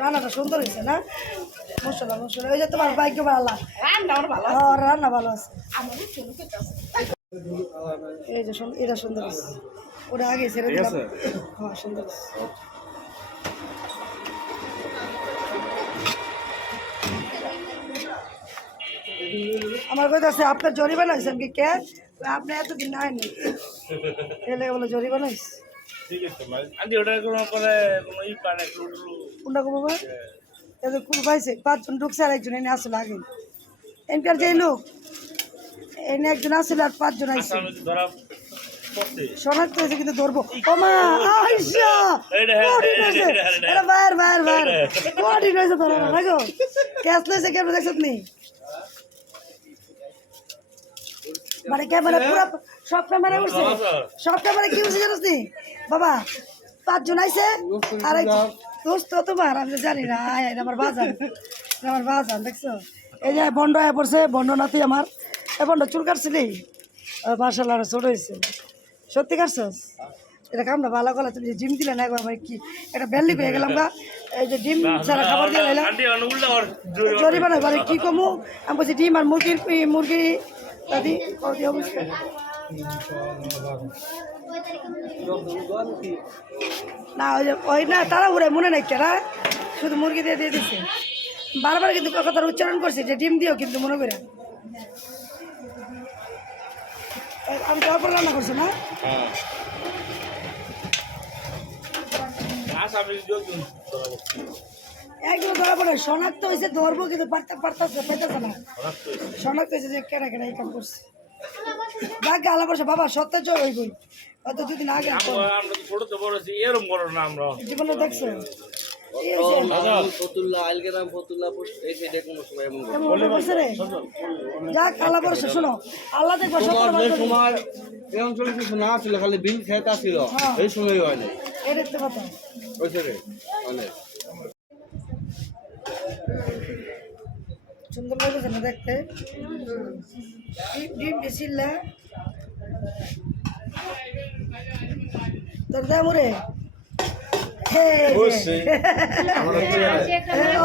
রান্নাটা সুন্দর হয়েছে না? মশলা মশলা ওই যে তোমার ভাগ্য ভালো, রান্না ভালো আছে। এই যে এটা সুন্দর হয়েছে, ওটা আগে ছেড়ে দিলাম। হ্যাঁ সুন্দর হয়েছে। আমার কথা আছে আপনার জরিমানা হয়েছে কি কে? আপনি এতদিন না হয়নি এলে বলে জরিমানা হয়েছে। কোনটা করবো এদের খুব পাইছে 5 জন ঢুকছে আর একজন এনে আসলে আগে এনকার যে লোক এনে একজন আসলে আর 5 জন আসছে শনাক্ত হয়েছে কিন্তু ধরবো। ও মা আইসা বাইর বাইর বাইর কঠিন হয়েছে ধরো না গো। ক্যাশ লইছে কেমন দেখছত নি? মানে ক্যামেরা পুরো সব ক্যামেরা উঠছে, সব ক্যামেরা কি উঠছে জানোস নি বাবা? 5 জন আইছে আর দোস্ত তোমার আমি জানি না। আমার বাজান দেখছো এই যে বন্ড আয় পড়ছে, বন্ড নাতি আমার এ বন্ড চুল কাটছিলি মার্শাল আর্ট ছোট হয়েছে। সত্যি কাটছস? এটা কামটা ভালো গলা, তুমি জিম দিলে না একবার কি একটা বেল্লি পেয়ে গেলাম গা। এই যে ডিম ছাড়া খাবার দিয়ে গেলাম জরিমানা মানে কি কমু? আমি বলছি ডিম আর মুরগি দাদি অবস্থা না ওই না তারা উড়ে মনে নাই কেনা শুধু মুরগি দিয়ে দিয়ে দিচ্ছে। বারবার কিন্তু কথার উচ্চারণ করছি যে ডিম দিও কিন্তু মনে করে আমি তো অপর রান্না করছি না। একদম ধরা পড়ে শনাক্ত হয়েছে, ধরবো কিন্তু পেতেছে না। শনাক্ত হয়েছে যে কেনা কেনা এই কাম করছে। ভাগ্য আলা পড়ছে বাবা, সত্য ওই বই হয়তো দুদিন আগে জীবনে দেখছো যাক আল্লাহ পড়ছে। শোনো আল্লাহ দেখবো না ছিল খালি বিল খেতা ছিল এই সময় হয় না এর কথা সুন্দর লাগছে না দেখতে? ডিম বেশিল্লা তোর দাম রে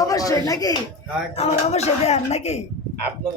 অবশ্যই নাকি আমার অবশ্যই দেন নাকি? আপনার